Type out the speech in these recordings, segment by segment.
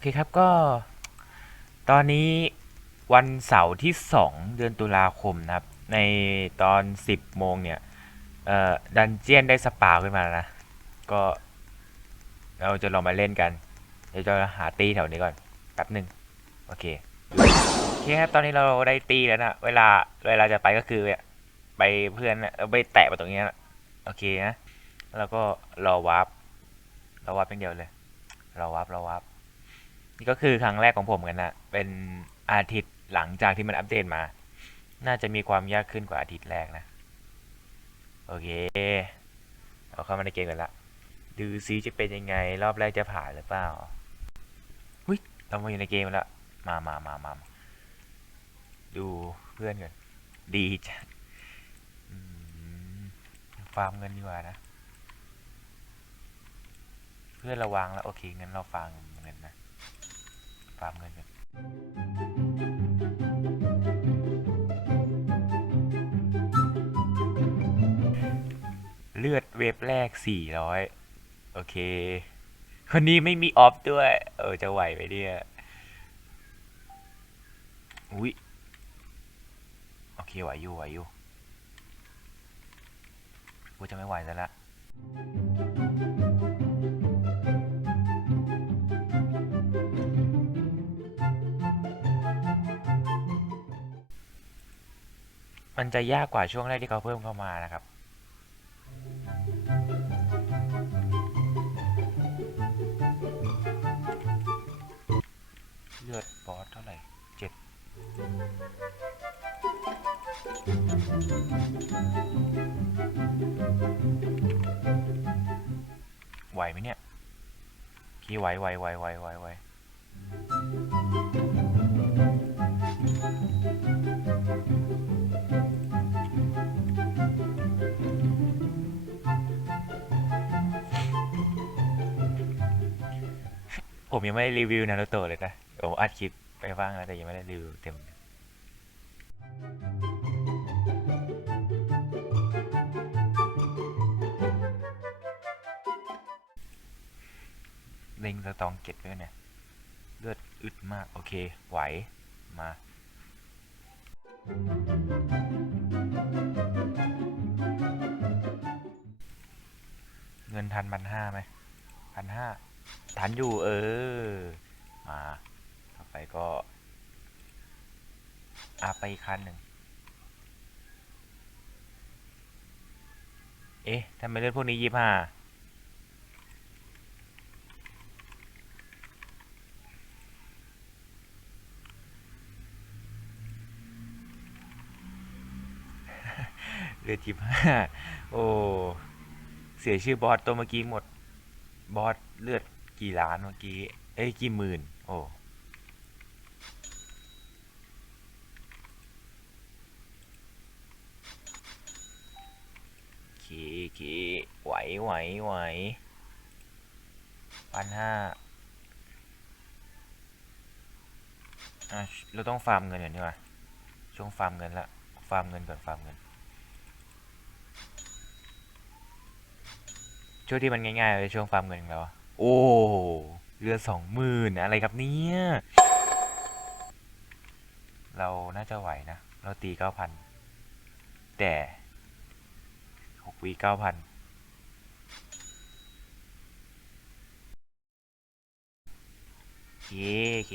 อเคครับก็ ตอนนี้วันเสาร์ที่ 2 เดือนตุลาคมนะครับ ในตอน 10 โมงเนี่ยเอ่อดันเจียนได้สปาขึ้นมาแล้วนะ ก็เราจะลองมาเล่นกัน เดี๋ยวจะหาตีแถวนี้ก่อนแป๊บหนึ่งโอเคโอเคครับตอนนี้เราได้ตีแล้วนะเวลาเวลาจะไปก็คือไปเพื่อนไปแตะไปตรงเนี้ยนะโอเคนะแล้วก็รอวาร์ปรอวาร์ปเป็นเดียวเลยรอวาร์ปรอวาร์ป นี่ก็คือครั้งแรกของผมกันนะเป็นอาทิตย์หลังจากที่มันอัปเดตมา น่าจะมีความยากขึ้นกว่าอาทิตย์แรกนะ โอเคเราเข้ามาในเกมกันละดูซิจะเป็นยังไง รอบแรกจะผ่านหรือเปล่าหุ้ยเรามาอยู่ในเกมแล้วมามามามามาดูเพื่อนกันดีจังอืมฟาร์มเงินดีกว่านะ เพื่อนระวังแล้ว โอเคงั้นเราฟาร์มเงินนะ ฟามเงินกันเลือดเวฟแรกสี่ร้อยโอเค คนนี้ไม่มีออฟด้วย เออ จะไหวไหมเนี่ย อุ้ยโอเค ไหวอยู่ ไหวอยู่ กูจะไม่ไหวแล้วละ มันจะยากกว่าช่วงแรกที่เขาเพิ่มเข้ามานะครับ เลือดบอสเท่าไหร่เจ็ดไหวไหมเนี่ยพี่ไหวไหวไหวไหวไหวไหว ผมยังไม่ได้รีวิวนารูโตะเลยนะผมอัดคลิปไปบ้างแล้วแต่ยังไม่ได้รีวิวเต็ม เล็งสตองเก็ตด้วยเนี่ย เลือดอึดมาก โอเค ไหว มา เงินทันพันห้าไหมพันห้า ทันอยู่ เออ มาต่อไปก็อาไปอีกคันหนึ่ง เอ๊ะทำไมเลือดพวกนี้ยี่ห้าเลือดจิบห้าโอ้ เสียชื่อบอสตัวเมื่อกี้หมด บอสเลือด กี่ล้านเมื่อกี้ เอ้ย กี่หมื่น โอ้เคเคไหวไหวไหวพันห้าเราต้องฟาร์มเงินก่อนดีกว่าช่วงฟาร์มเงินละ ฟาร์มเงินก่อนฟาร์มเงิน ช่วงที่มันง่ายๆเลยช่วงฟาร์มเงินของเรา โอ้เรือสองหมื่นอะไรครับเนี่ยเราน่าจะไหวนะ เราตีเก้าพันแต่หกวีเก้าพันเคเค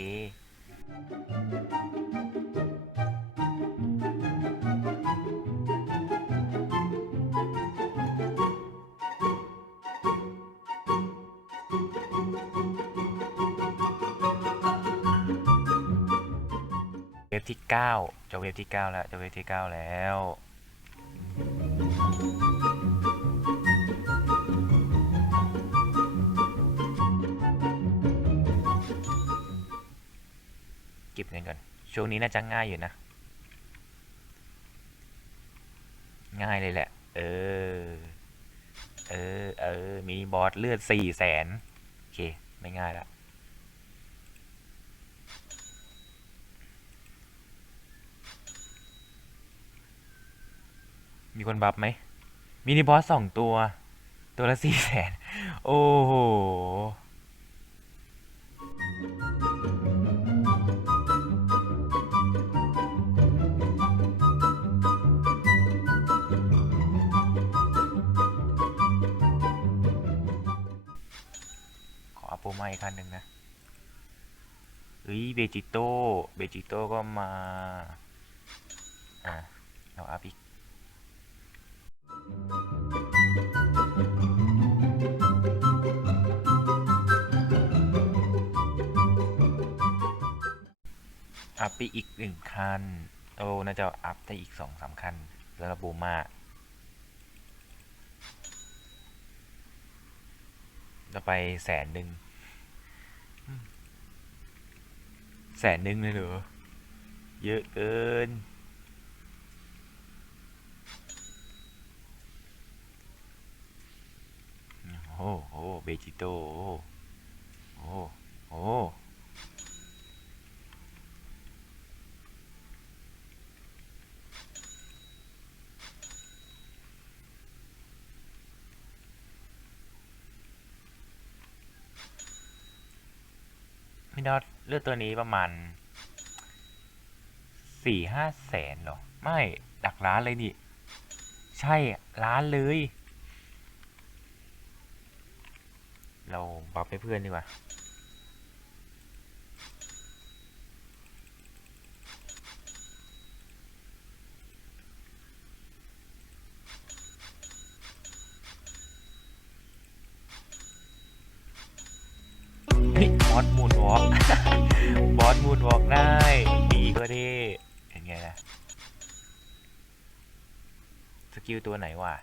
ที่เก้าจะเวฟที่เก้าแล้ว จะเวฟที่เก้าแล้ว เก็บเงินก่อน ช่วงนี้น่าจะง่ายอยู่นะ ง่ายเลยแหละ เออ เออ เออ มีบอสเลือดสี่แสนโอเค ไม่ง่ายละ มีคนบับไหมมินิบอสสองตัว ตัวละสี่แสนโอ้โหขออาโปรมาอีกคันหนึ่งนะเฮ้ย เบจิโต้ เบจิโต้ก็มา อ่า เราอัพอีก อัพไปอีกหนึ่งคันโอ้น่าจะอัพได้อีกสองสามคันสำหรับบูมาจะไปแสนหนึ่งแสนหนึ่งเลยเหรอ เยอะเกิน โอ้โหเบจิโตโอ้โหพี่นอตเลือกตัวนี้ประมาณสี่ห้าแสนหรอ ไม่หลักล้านเลยนี่ ใช่ล้านเลย เราบัฟให้เพื่อนดีกว่าบอสมูนวอล์กบอสมูนวอล์กได้ดีก็ดีเห็นไงล่ะสกิลตัวไหนวะ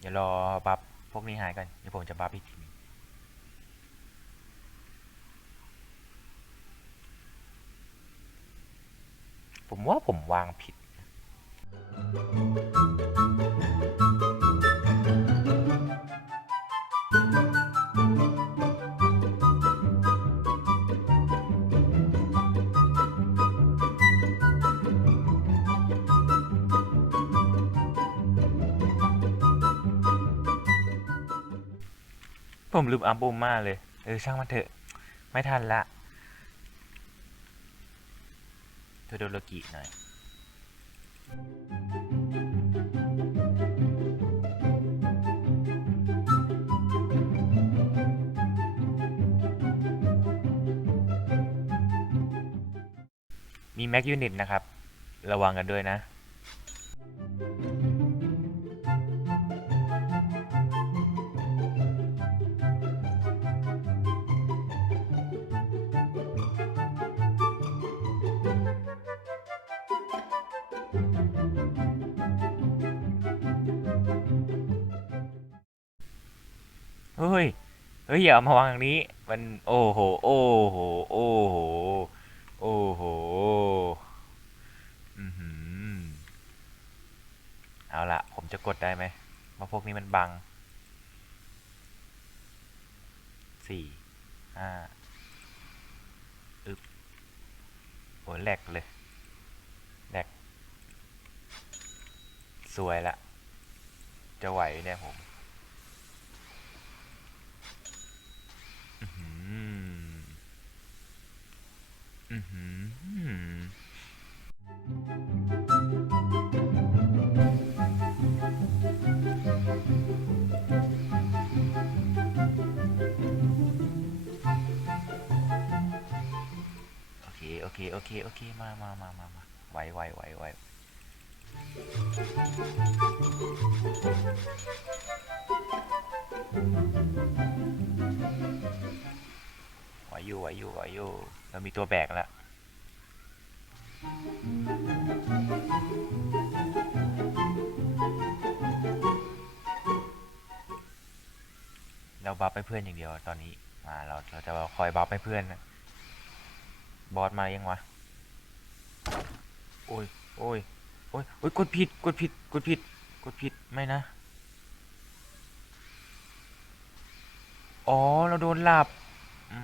เดี๋ยวรอ บัฟพวกนี้หายกันเดี๋ยวผมจะบัฟอีกทีผมว่าผมวางผิด Thank you. ผมลืมอัพบูมมาเลย เออ ช่างมันเถอะ ไม่ทันละโทโดโลกิหน่อยมีแม็กยูนิตนะครับ ระวังกันด้วยนะ ฮ้ยอย่าเอามาวางอย่างนี้ มันโอ้โห โอ้โห โอ้โห โอ้โห อือหือ เอาละผมจะกดได้ไหมว่าพวกนี้มันบัง สี่ ห้าอึบโอ้แหลกเลยแหลกสวยละ จะไหวเนี่ยผม เคโอเคโอเคมามามามามาไหวไหวไหวไหวไหวอยู่ไหวอยู่ไหวอยู่เรามีตัวแบกแล้วเราบัฟให้เพื่อนอย่างเดียวตอนนี้มาเราเราจะคอยบัฟให้เพื่อนนะบอสมายังวะ โอ้ยโอ้ยโอ้ยโอ้ยกดผิดกดผิดกดผิดกดผิดไม่นะ อ๋อ เราโดนหลับ อื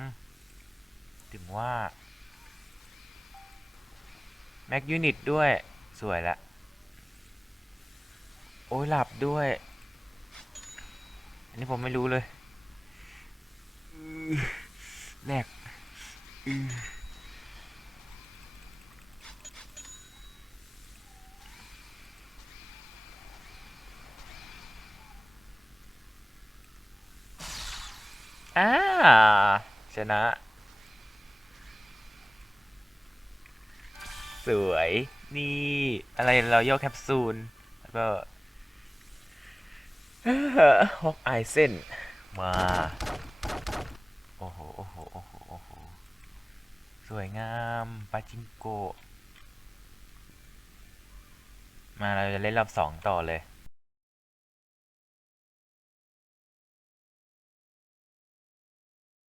ม ถึงว่า แม็กยูนิตด้วย สวยละ โอ้ยหลับด้วย อันนี้ผมไม่รู้เลยแหลกอื อ่าช นะ สวย นี่อะไรเราโยกแคปซูล แล้วก็ฮอกไอเส้น มา โอ้โห โอ้โห โอ้โห โอ้โห สวยงามปาจิงโก มาเราจะเล่นรอบสองต่อเลย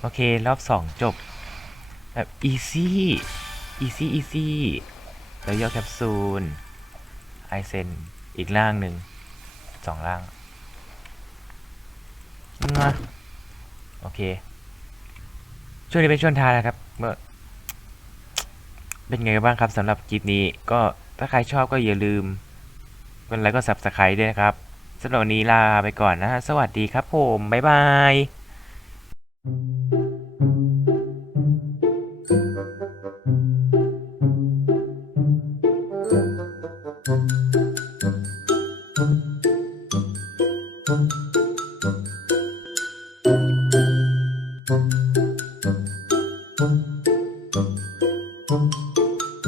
โอเค รอบสองจบ แบบอีซี่อีซี่อีซี่แล้วยกแคปซูลไอเซนอีกล่างหนึ่งสองล่างมาโอเค ช่วงนี้เป็นช่วงท้ายแล้วครับเมื่อเป็นไงกันบ้างครับสำหรับคลิปนี้ก็ถ้าใครชอบก็อย่าลืมกดไลค์ก็สับสไครต์ด้วยนะครับสำหรับวันนี้ลาไปก่อนนะฮะสวัสดีครับผม บ๊ายบาย